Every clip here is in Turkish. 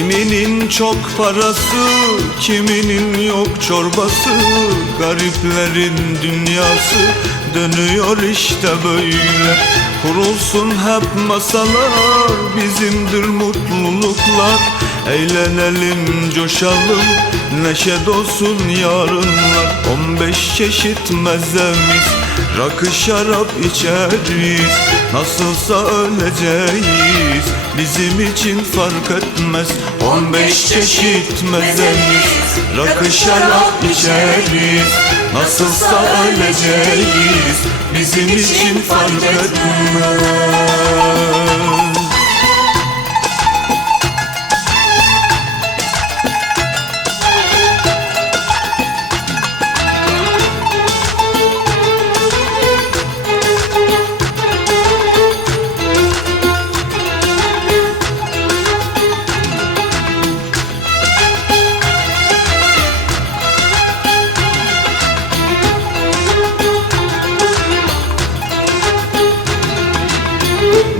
Kiminin çok parası, kiminin yok çorbası. Gariplerin dünyası dönüyor işte böyle. Kurulsun hep masalar, bizimdir mutluluklar. Eğlenelim, coşalım, neşe dolsun yarınlar 15 çeşit mezemiz, rakı şarap içeriz. Nasılsa öleceğiz, bizim için fark etmez. 15 çeşit mezemiz, rakı şarap içeriz. Nasılsa öleceğiz, bizim için fark etmez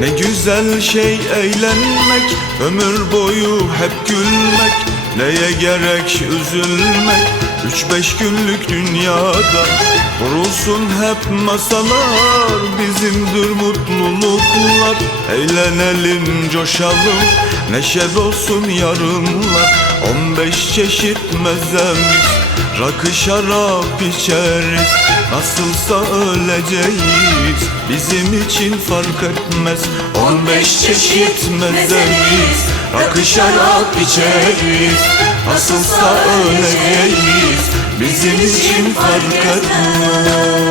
Ne güzel şey eğlenmek Ömür boyu hep gülmek. Neye gerek üzülmek? Üç beş günlük dünyada Kurulsun hep masalar. Bizimdir mutluluklar. Eğlenelim coşalım Neşe dolsun yarınlar. On beş çeşit mezemiz Rakı şarap içeriz. Nasılsa öleceğiz Bizim için fark etmez. 15 çeşit mezemiz Rakı şarap içeriz. Nasılsa öleceğiz Bizim için fark etmez